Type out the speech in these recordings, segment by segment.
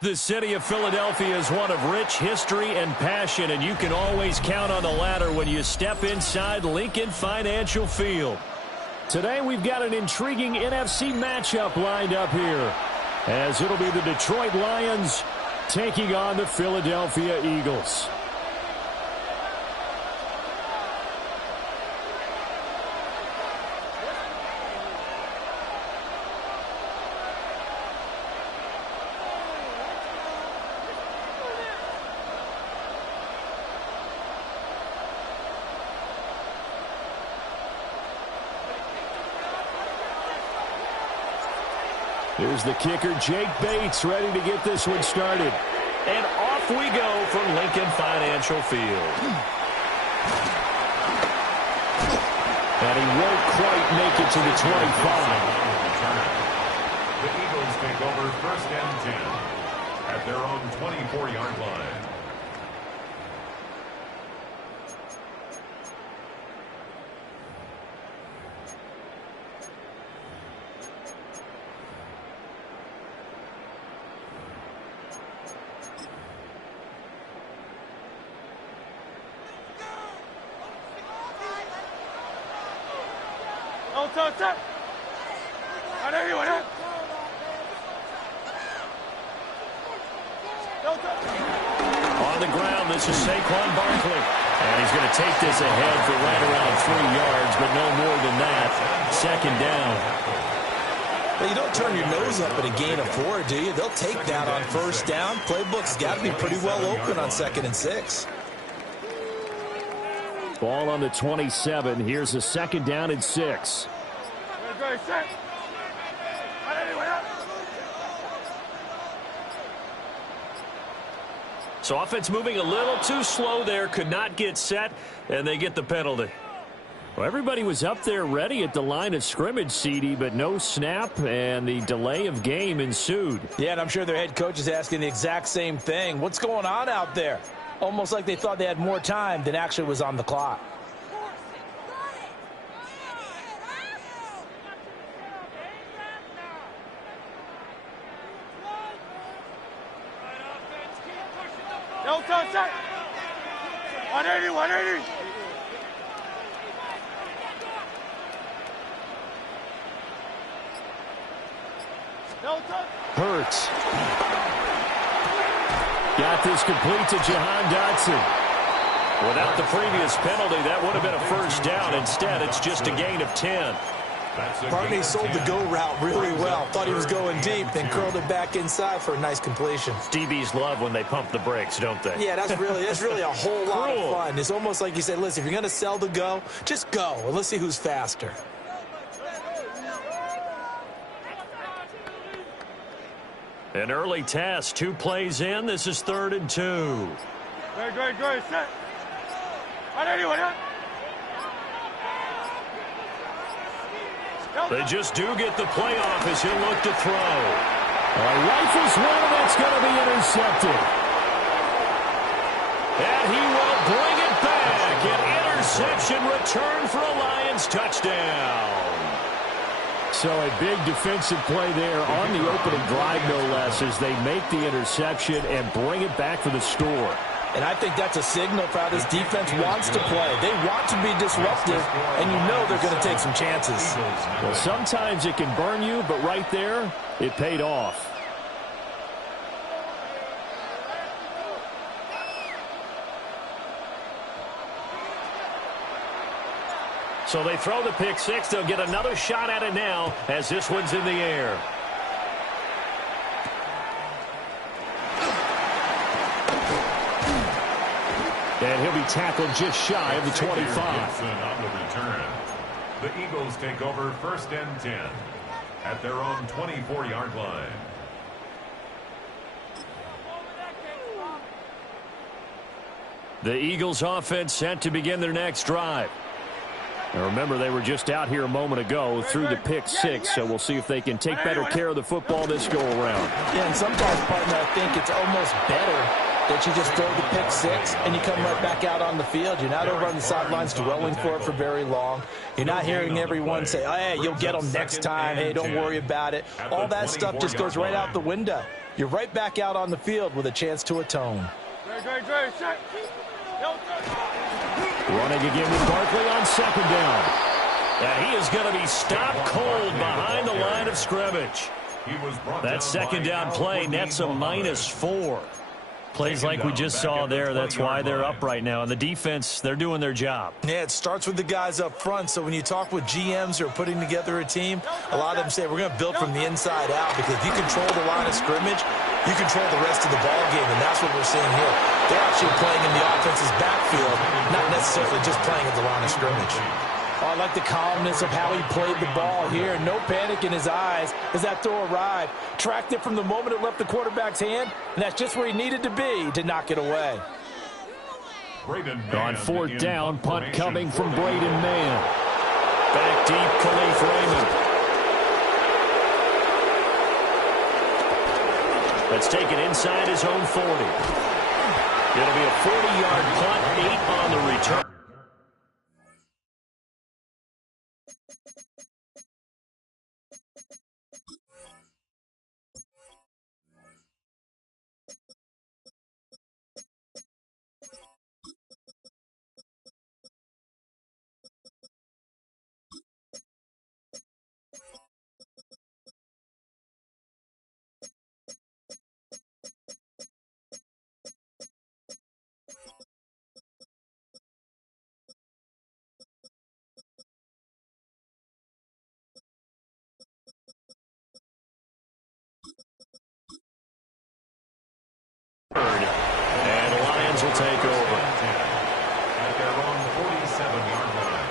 The city of Philadelphia is one of rich history and passion, and you can always count on the latter when you step inside Lincoln Financial Field. Today we've got an intriguing NFC matchup lined up here, as it'll be the Detroit Lions taking on the Philadelphia Eagles. Here's the kicker, Jake Bates, ready to get this one started. And off we go from Lincoln Financial Field. And he won't quite make it to the 25. The Eagles take over 1st and 10 at their own 24-yard line. On the ground, this is Saquon Barkley. And he's going to take this ahead for right around 3 yards, but no more than that. 2nd down. Well, you don't turn your nose up at a gain of 4, do you? They'll take that on 1st down. Playbook's got to be pretty well open on 2nd and 6. Ball on the 27. Here's a 2nd down and 6. So offense moving a little too slow there, could not get set, and they get the penalty. Well, everybody was up there ready at the line of scrimmage, CD, but no snap, and the delay of game ensued. Yeah, and I'm sure their head coach is asking the exact same thing. What's going on out there? Almost like they thought they had more time than actually was on the clock. No touch that. 180, 180. No touch. Hurts. Got this complete to Jahan Dotson. Without the previous penalty, that would have been a 1st down. Instead, it's just a gain of 10. Barney sold the go route really well. Thought he was going deep, then curled it back inside for a nice completion. DBs love when they pump the brakes, don't they? Yeah, that's really a whole lot of fun. It's almost like you said, listen, if you're going to sell the go, just go, and let's see who's faster. An early test, 2 plays in. This is 3rd and 2. Good. Set. 180, 180. They just do get the playoff as he'll look to throw. Rifles one, and that's going to be intercepted. And he will bring it back. An interception return for a Lions touchdown. So a big defensive play there on the opening drive, no less, as they make the interception and bring it back for the score. And I think that's a signal for how this defense wants to play. They want to be disruptive, and you know they're going to take some chances. Well, sometimes it can burn you, but right there, it paid off. So they throw the pick six. They'll get another shot at it now as this one's in the air. And he'll be tackled just shy of the 25. On the return. The Eagles take over 1st and 10 at their own 24-yard line. The Eagles offense set to begin their next drive. Now remember, they were just out here a moment ago through the pick six, so we'll see if they can take better care of the football this go around. Yeah, and sometimes, partner, I think it's almost better that you just throw the pick six and you come right back out on the field. You're not over on the sidelines dwelling for it for very long. You're not hearing everyone say, oh, hey, you'll get them next time. Hey, don't worry about it. All that stuff just goes right out the window. You're right back out on the field with a chance to atone. Running again with Barkley on second down. And he is going to be stopped cold behind the line of scrimmage. That second down play nets a -4. Plays like we just saw there, that's why they're up right now. And the defense, they're doing their job. Yeah, it starts with the guys up front. So when you talk with GMs who are putting together a team, a lot of them say we're going to build from the inside out, because if you control the line of scrimmage, you control the rest of the ball game, and that's what we're seeing here. They're actually playing in the offense's backfield, not necessarily just playing at the line of scrimmage. Oh, I like the calmness of how he played the ball here. No panic in his eyes as that throw arrived. Tracked it from the moment it left the quarterback's hand, and that's just where he needed to be to knock it away. On fourth down, punt coming from Braden Mann. Back deep, Khalif Raymond. That's taken inside his own 40. It'll be a 40-yard punt, 8 on the return. And the Lions will take over. At their own 47-yard line.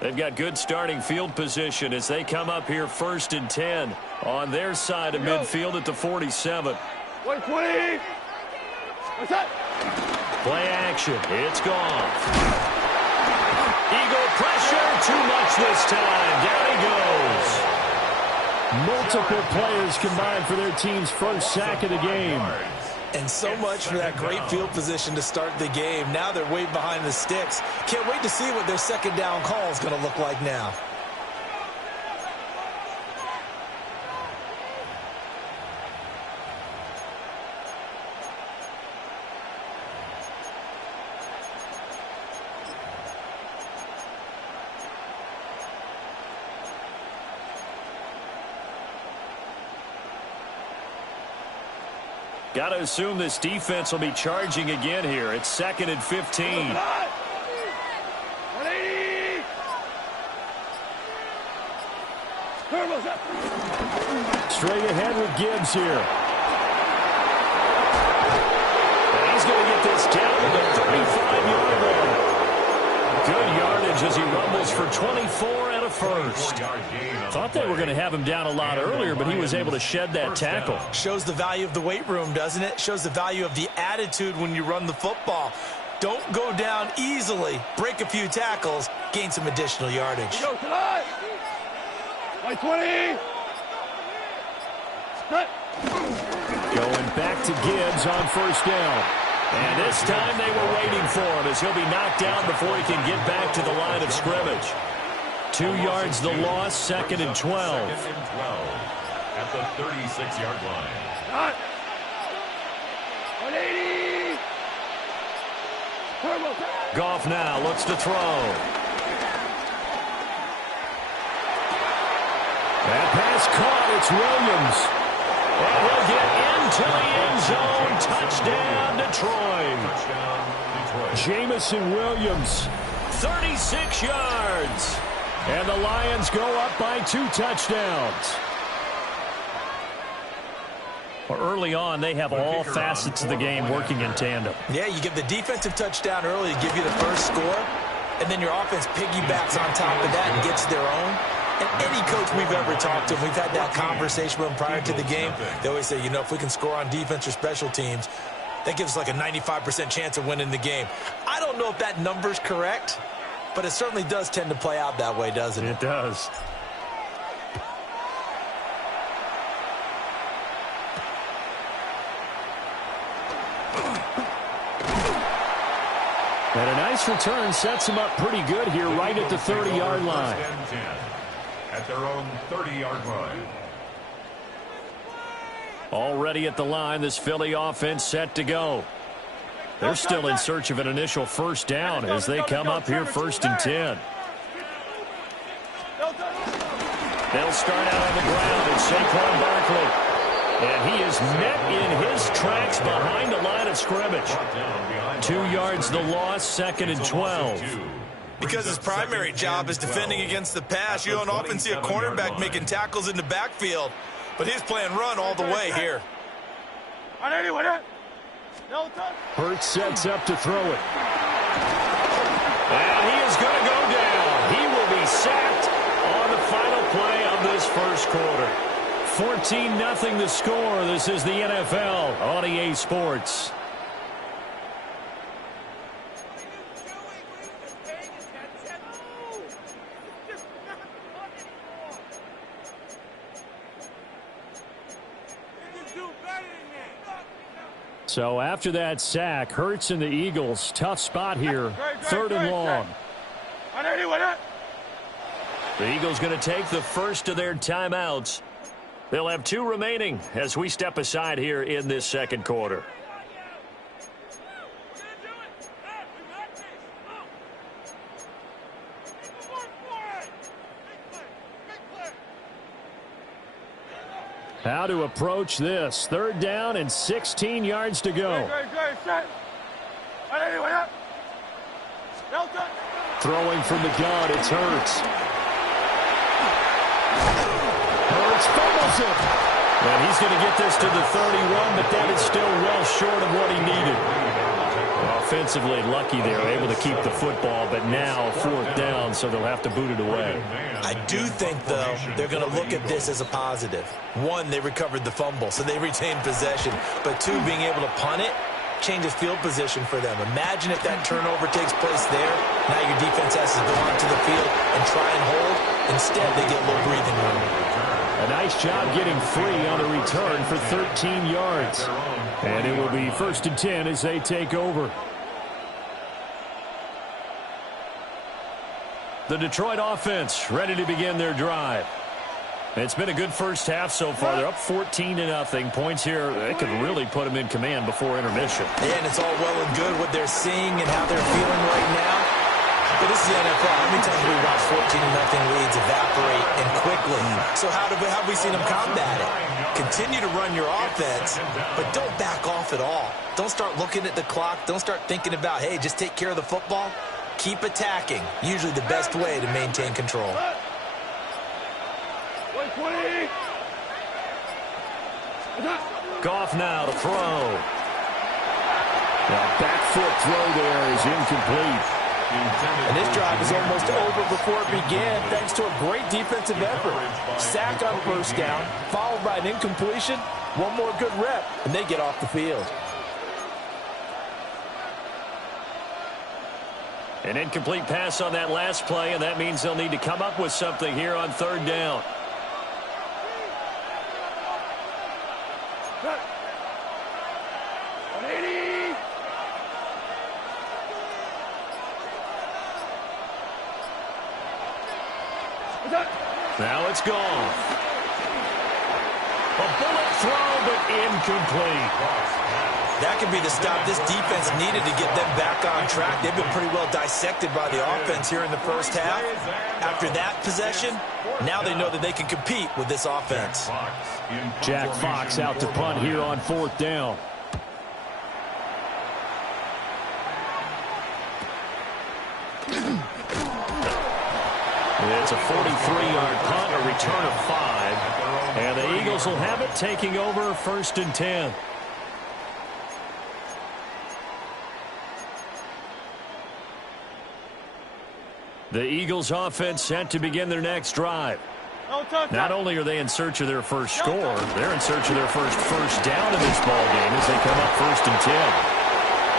They've got good starting field position as they come up here 1st and 10 on their side of midfield at the 47. 120. What's that? Play action. It's gone. Eagle pressure. Too much this time. Down he goes. Multiple players combined for their team's first sack of the game. And so much for that great field position to start the game. Now they're way behind the sticks. Can't wait to see what their second down call is going to look like now. Got to assume this defense will be charging again here. It's 2nd and 15. 180. Straight ahead with Gibbs here. And he's going to get this down to the 35-yard line. Good yardage as he rumbles for 24 and a first. Thought they were going to have him down a lot earlier, but he was able to shed that tackle. Shows the value of the weight room, doesn't it? Shows the value of the attitude when you run the football. Don't go down easily. Break a few tackles. Gain some additional yardage. Go tonight. 120. Going back to Gibbs on first down. And this time they were waiting for him as he'll be knocked down before he can get back to the line of scrimmage. 2 yards the loss, 2nd and 12. 2nd and 12 at the 36-yard line. 180. Goff now looks to throw. That pass caught. It's Williams. And he'll get into the end zone. Touchdown, Detroit. Jamison Williams, 36 yards. And the Lions go up by 2 touchdowns. Well, early on, they have all facets of the game working in tandem. Yeah, you get the defensive touchdown early to give you the first score, and then your offense piggybacks on top of that and gets their own. And any coach we've ever talked to, we've had that conversation with them prior to the game. They always say, you know, if we can score on defense or special teams, that gives like a 95% chance of winning the game. I don't know if that number's correct, but it certainly does tend to play out that way, doesn't it? It does. And a nice return sets him up pretty good here right at the 30-yard line. At their own 30-yard line. Already at the line, this Philly offense set to go. They're still in search of an initial first down as they come up here 1st and 10. They'll start out on the ground. It's Saquon Barkley. And he is met in his tracks behind the line of scrimmage. 2 yards the loss, 2nd and 12. Because his primary job is defending against the pass, you don't often see a cornerback making tackles in the backfield. But he's playing run all the way here. Hurts sets up to throw it. And he is going to go down. He will be sacked on the final play of this first quarter. 14-0 the score. This is the NFL on EA Sports. So after that sack, Hurts and the Eagles, tough spot here, 3rd and long. The Eagles going to take the first of their timeouts. They'll have 2 remaining as we step aside here in this second quarter. How to approach this. 3rd down and 16 yards to go. Throwing from the gun, it's Hurts. Hurts fumbles it. And he's going to get this to the 31, but that is still well short of what he needed. Offensively lucky they're able to keep the football, but now 4th down, so they'll have to boot it away. I do think, though, they're going to look at this as a positive. 1, they recovered the fumble, so they retained possession. But 2, being able to punt it changes field position for them. Imagine if that turnover takes place there. Now your defense has to go onto the field and try and hold. Instead, they get a little breathing room. A nice job getting free on a return for 13 yards. And it will be 1st and 10 as they take over. The Detroit offense ready to begin their drive. It's been a good first half so far. They're up 14-0. Points here, they could really put them in command before intermission. Yeah, and it's all well and good what they're seeing and how they're feeling right now. But this is the NFL. How many times have we watched 14-0 leads evaporate and quickly? So how have we seen them combat it? Continue to run your offense, but don't back off at all. Don't start looking at the clock. Don't start thinking about, hey, just take care of the football. Keep attacking. Usually the best way to maintain control. Goff now to throw. Now back foot throw there is incomplete. And this drive is almost over before it began thanks to a great defensive effort. Sack on 1st down, followed by an incompletion. One more good rep, and they get off the field. An incomplete pass on that last play, and that means they'll need to come up with something here on 3rd down. Now it's gone. A bullet throw, but incomplete. That could be the stop this defense needed to get them back on track. They've been pretty well dissected by the offense here in the first half. After that possession, now they know that they can compete with this offense. Jack Fox out to punt here on 4th down. It's a 43-yard punt, a return of 5. And the Eagles will have it, taking over 1st and 10. The Eagles offense set to begin their next drive. Not only are they in search of their first score, they're in search of their first down in this ball game as they come up 1st and 10.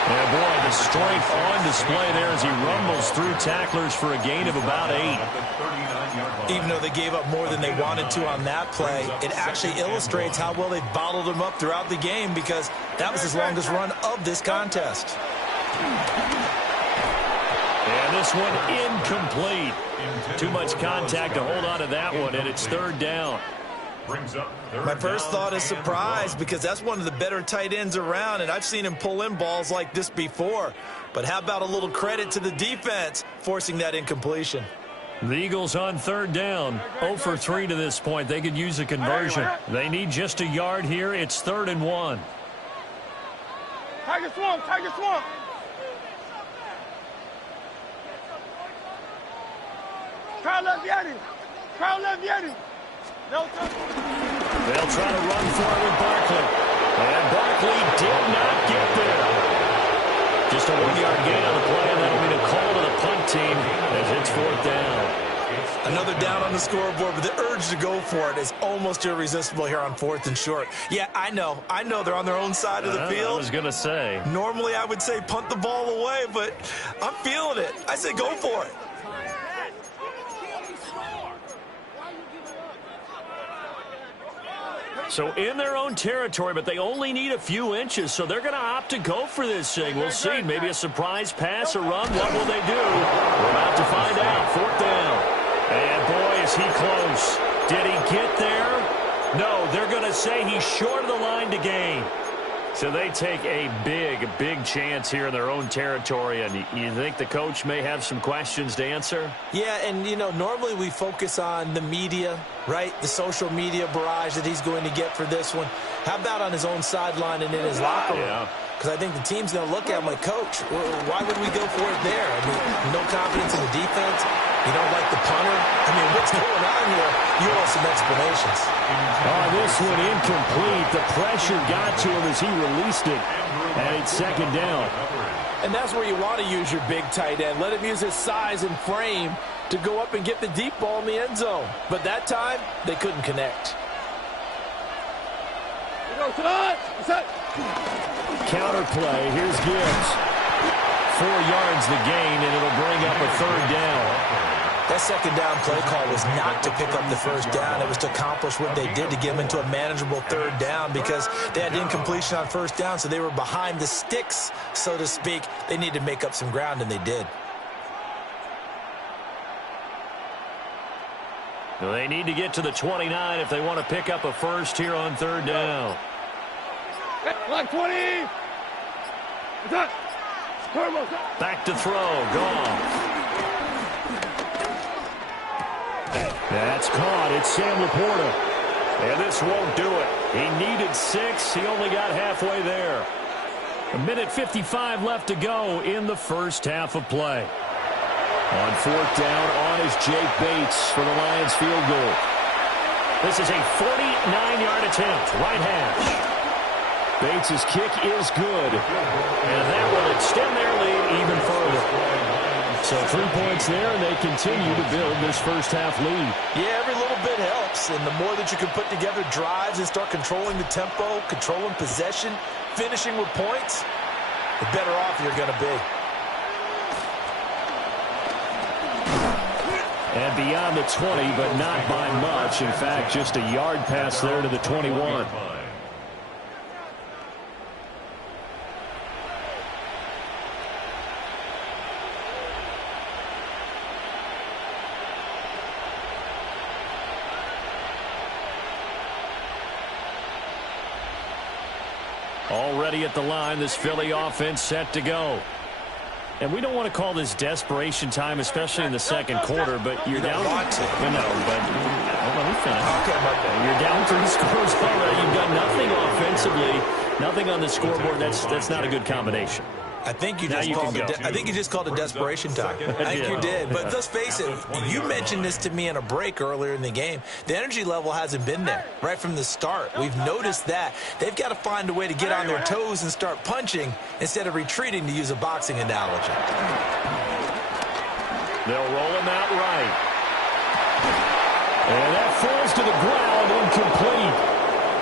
And boy, the strength on display there as he rumbles through tacklers for a gain of about 8. Even though they gave up more than they wanted to on that play, it actually illustrates how well they've bottled them up throughout the game, because that was his longest run of this contest. And this one incomplete. Too much contact to hold on to that one, and it's 3rd down. My first thought is surprise, because that's one of the better tight ends around, and I've seen him pull in balls like this before. But how about a little credit to the defense forcing that incompletion? The Eagles on 3rd down, 0 for 3 to this point. They could use a conversion. They need just a yard here. It's 3rd and 1. Tiger swamp, Tiger swamp. Crowd left Yeti. Crowd left Yeti. No touch. They'll try to run for it with Barkley. And Barkley did not get there. Just a 1-yard gain on the play, and that'll be the call to the punt team as it's 4th down. Another down on the scoreboard, but the urge to go for it is almost irresistible here on 4th and short. Yeah, I know they're on their own side of the field. I was going to say. Normally I would say punt the ball away, but I'm feeling it. I say go for it. So in their own territory, but they only need a few inches, so they're going to opt to go for this thing. We'll see. Maybe a surprise pass or run. What will they do? We're about to find out. 4th down. And boy, is he close. Did he get there? No, they're going to say he's short of the line to gain. So they take a big chance here in their own territory, and you think the coach may have some questions to answer? Yeah, and, normally we focus on the media, right? The social media barrage that he's going to get for this one. How about on his own sideline and in his locker room? Because I think the team's going to look at him like, Coach, why would we go for it there? I mean, no confidence in the defense. You don't like the punter? I mean, what's going on here? You want some explanations. Oh, this one incomplete. The pressure got to him as he released it. And it's 2nd down. And that's where you want to use your big tight end. Let him use his size and frame to go up and get the deep ball in the end zone. But that time, they couldn't connect. Counter play. Here's Gibbs. 4 yards the gain, and it'll bring up a 3rd down. That 2nd down play call was not to pick up the 1st down. It was to accomplish what they did, to get them into a manageable 3rd down, because they had incompletion on 1st down, so they were behind the sticks, so to speak. They needed to make up some ground, and they did. Well, they need to get to the 29 if they want to pick up a first here on 3rd down. Like 20. Back to throw. Gone. That's caught. It's Sam Laporta. And this won't do it. He needed 6. He only got halfway there. 1:55 left to go in the first half of play. On 4th down, on is Jake Bates for the Lions field goal. This is a 49-yard attempt, right hash. Bates' kick is good. And that will extend their lead even further. So 3 points there, and they continue to build this first half lead. Yeah, every little bit helps, and the more that you can put together drives and start controlling the tempo, controlling possession, finishing with points, the better off you're going to be. And beyond the 20, but not by much. In fact, just a yard pass there to the 21. Already at the line, this Philly offense set to go. And we don't want to call this desperation time, especially in the second quarter, but you're down. No, but let me finish. Okay. You're down 3 scores already. You've done nothing offensively, nothing on the scoreboard. That's not a good combination. I think you just called it desperation time. I think you did. But let's face it, you mentioned this to me in a break earlier in the game. The energy level hasn't been there right from the start. We've noticed that. They've got to find a way to get on their toes and start punching instead of retreating, to use a boxing analogy. They'll roll him out right. And that falls to the ground, incomplete.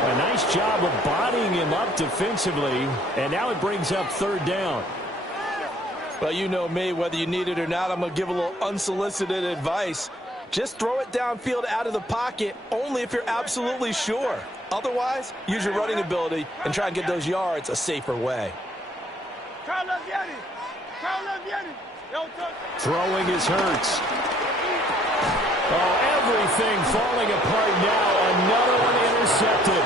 A nice job of bodying him up defensively, and now it brings up third down. Well, you know me, whether you need it or not, I'm going to give a little unsolicited advice. Just throw it downfield out of the pocket, only if you're absolutely sure. Otherwise, use your running ability and try and get those yards a safer way. Throwing is Hurts. Oh, everything falling apart now. Another one intercepted.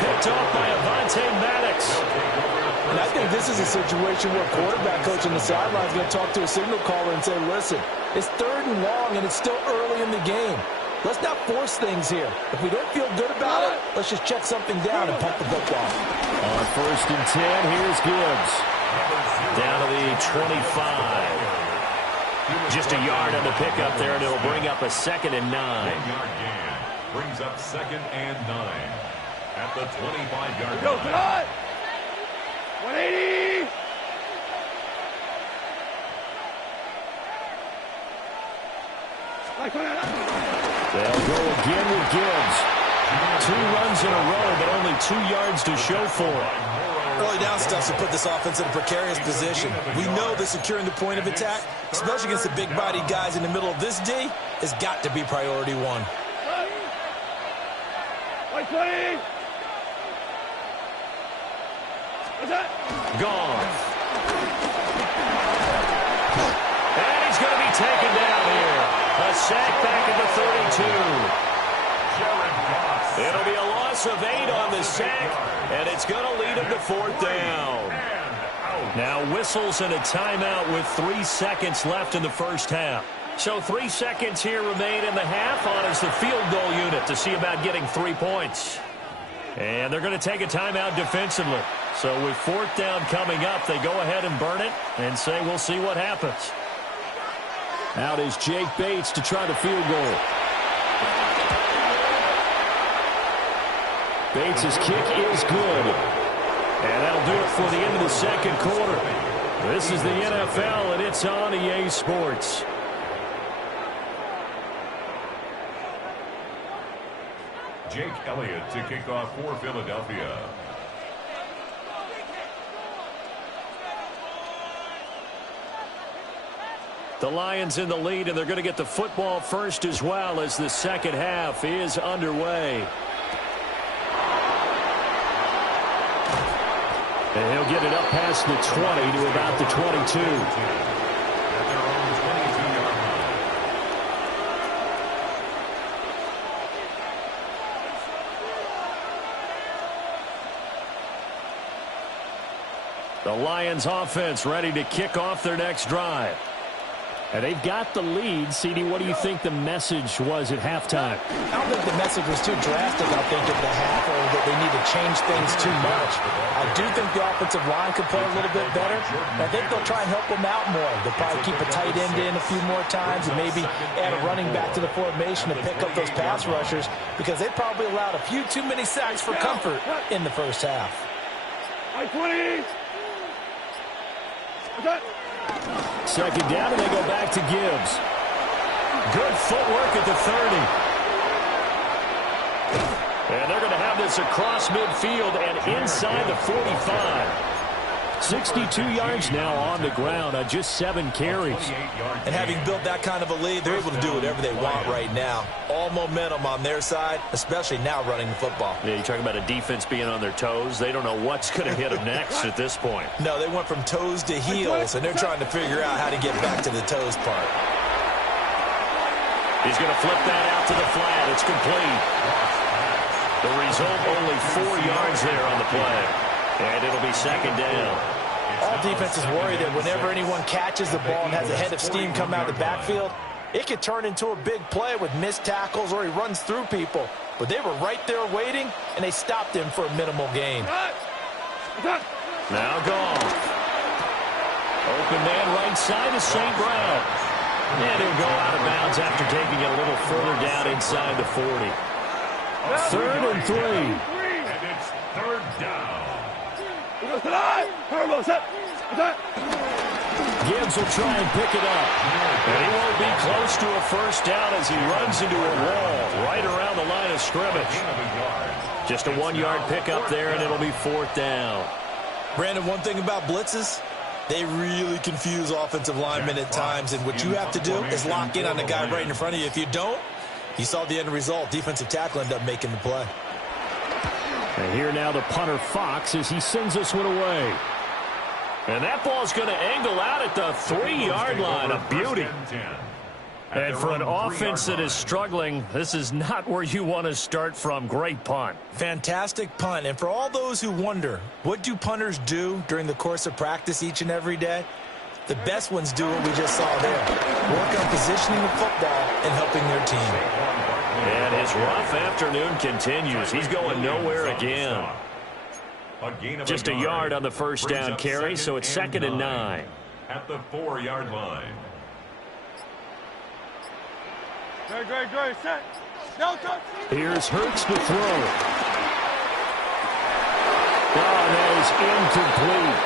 Picked off by Avonte Maddox. And I think this is a situation where a quarterback coach on the sideline is going to talk to a signal caller and say, listen, it's 3rd and long and it's still early in the game. Let's not force things here. If we don't feel good about it, let's just check something down and punt the football. On 1st and 10, here's Gibbs. Down to the 25. Just a yard on the pickup there, and it'll bring up a 2nd and 9. 1-yard gain. Brings up 2nd and 9. At the 25-yard Go, line. 180. They'll go again with Gibbs. 2 runs in a row, but only 2 yards to show for it. Early down stuff to put this offense in a precarious position. We know that securing the point of attack, especially against the big-bodied guys in the middle of this D, has got to be priority 1. 120. Gone. And he's going to be taken down here. A sack back at the 32. It'll be a loss of 8 on the sack, and it's going to lead him to 4th down. Now whistles and a timeout with 3 seconds left in the first half. So 3 seconds here remain in the half. On is the field goal unit to see about getting 3 points. And they're going to take a timeout defensively. So with 4th down coming up, they go ahead and burn it and say we'll see what happens. Out is Jake Bates to try the field goal. Bates' kick is good. And that'll do it for the end of the second quarter. This is the NFL, and it's on EA Sports. Jake Elliott to kick off for Philadelphia. The Lions in the lead, and they're going to get the football first as well as the second half is underway. And he'll get it up past the 20 to about the 22. The Lions offense ready to kick off their next drive. And they've got the lead. CD, what do you think the message was at halftime? I don't think the message was too drastic, I think, at the half, or that they need to change things too much. I do think the offensive line could play a little bit better. I think they'll try and help them out more. They'll probably keep a tight end in a few more times and maybe add a running back to the formation to pick up those pass rushers, because they probably allowed a few too many sacks for comfort in the first half. 20. Second down, and they go back to Gibbs. Good footwork at the 30. And they're going to have this across midfield and inside the 45. 62 yards now on the ground on just 7 carries. And having built that kind of a lead, they're able to do whatever they want right now. All momentum on their side, especially now running the football. Yeah, you're talking about a defense being on their toes. They don't know what's going to hit them next at this point. No, they went from toes to heels, and they're trying to figure out how to get back to the toes part. He's going to flip that out to the flat. It's complete. The result, only 4 yards there on the play. And it'll be second down. All defenses worry that whenever anyone catches the ball and has a head of steam come out of the backfield, it could turn into a big play with missed tackles or he runs through people. But they were right there waiting, and they stopped him for a minimal gain. Now gone. Open man right side is St. Brown. And he'll go out of bounds after taking it a little further down inside the 40. 3rd and 3. And it's 3rd down. Gibbs will try and pick it up. And he won't be close to a first down as he runs into a wall right around the line of scrimmage. Just a 1-yard pickup there, and it'll be 4th down. Brandon, one thing about blitzes, they really confuse offensive linemen at times, and what you have to do is lock in on the guy right in front of you. If you don't, you saw the end result. Defensive tackle ended up making the play. And here now the punter Fox as he sends this one away. And that ball's going to angle out at the 3-yard line. A beauty. And for an offense that is struggling, this is not where you want to start from. Great punt. Fantastic punt. And for all those who wonder, what do punters do during the course of practice each and every day? The best ones do what we just saw there. Work on positioning the football and helping their team. And his rough afternoon continues. He's going nowhere again. Just a yard on the first down carry, so it's 2nd and 9. At the 4-yard line. Great, set. No touch. Here's Hurts to throw. Oh, that is incomplete.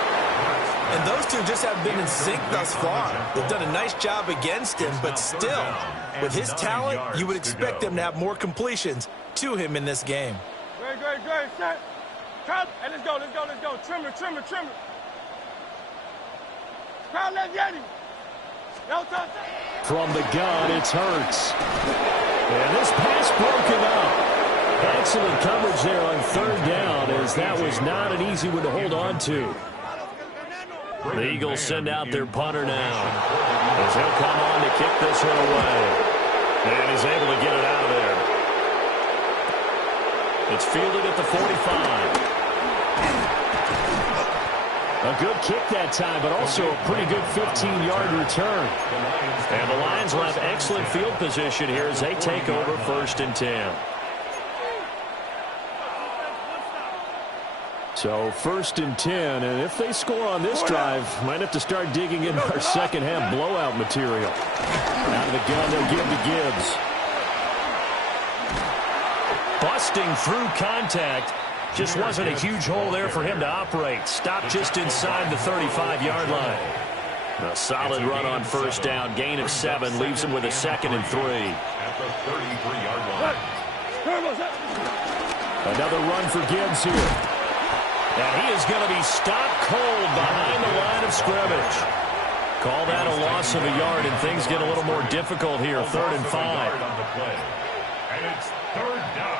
And those two just haven't been in sync thus far. They've done a nice job against him, but still, with his talent, you would expect them to have more completions to him in this game. Great, set. Hey, let's go. Trimmer. Crowd left Yeti. No touch. From the gun, it's Hurts. And this pass broken up. Excellent coverage there on 3rd down, as that was not an easy one to hold on to. The Eagles send out their punter now, as he'll come on to kick this one away. And he's able to get it out of there. It's fielded at the 45. A good kick that time, but also a pretty good 15-yard return. And the Lions will have excellent field position here as they take over 1st and 10. So 1st and 10, and if they score on this drive, might have to start digging into our second-half blowout material. Out of the gun, they'll give to Gibbs. Busting through contact. Just wasn't a huge hole there for him to operate. Stopped just inside the 35-yard line. A solid run on 1st down. Gain of 7 leaves him with a 2nd and 3. At the 33-yard line. Another run for Gibbs here. And he is going to be stopped cold behind the line of scrimmage. Call that a loss of a yard, and things get a little more difficult here. 3rd and 5. And it's 3rd down.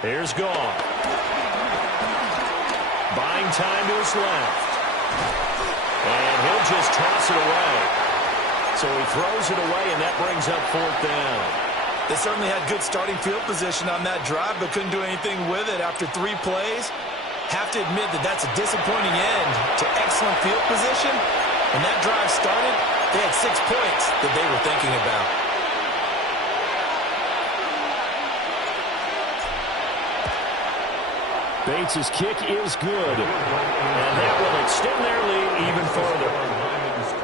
Here's Goff. Buying time to his left. And he'll just toss it away. So he throws it away, and that brings up 4th down. They certainly had good starting field position on that drive, but couldn't do anything with it after 3 plays. Have to admit that that's a disappointing end to excellent field position. When that drive started, they had 6 points that they were thinking about. Bates' kick is good. And that will extend their lead even further.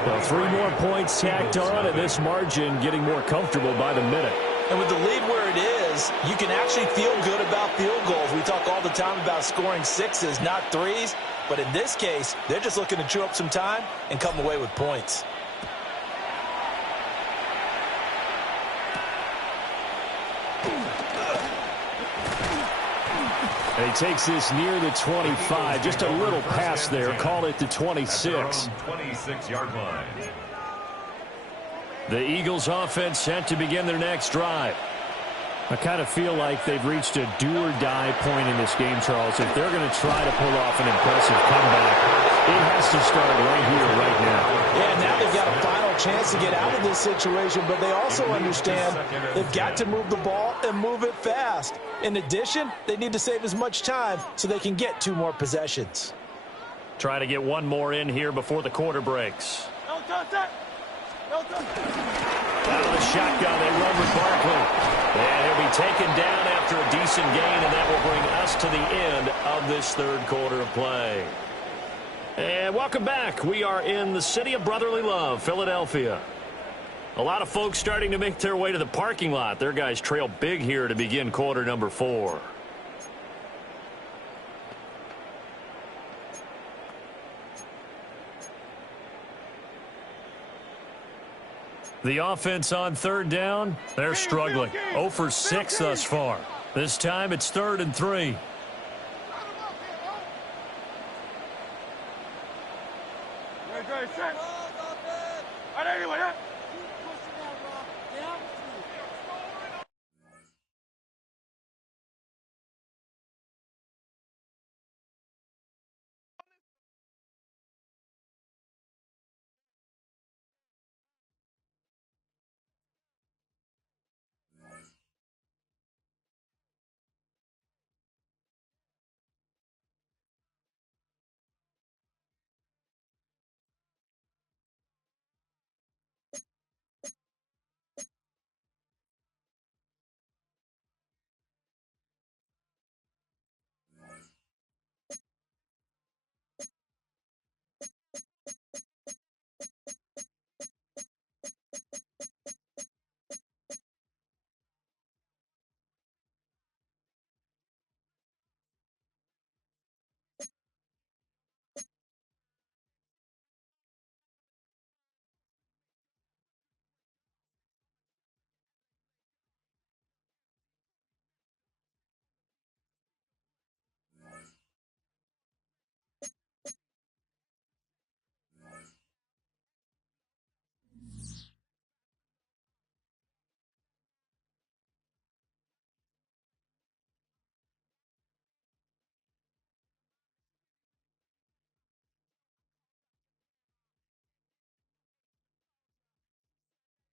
Well, 3 more points tacked on, and this margin getting more comfortable by the minute. And with the lead where it is, you can actually feel good about field goals. We talk all the time about scoring 6s, not 3s. But in this case, they're just looking to chew up some time and come away with points. And he takes this near the 25. Just a little pass there. Call it the 26. 26-yard line. The Eagles offense set to begin their next drive. I kind of feel like they've reached a do-or-die point in this game, Charles. If they're going to try to pull off an impressive comeback, it has to start right here, right now. Yeah, now they've got a final chance to get out of this situation, but they also understand they've got to move the ball and move it fast. In addition, they need to save as much time so they can get 2 more possessions. Try to get 1 more in here before the quarter breaks. No touch that. No touch. Out of the shotgun, they run with Barkley. And he'll be taken down after a decent gain, and that will bring us to the end of this 3rd quarter of play. And welcome back. We are in the city of brotherly love, Philadelphia. A lot of folks starting to make their way to the parking lot. Their guys trail big here to begin quarter number 4. The offense on third down, they're struggling. 0 for 6 thus far. This time it's 3rd and 3. All right, anyway,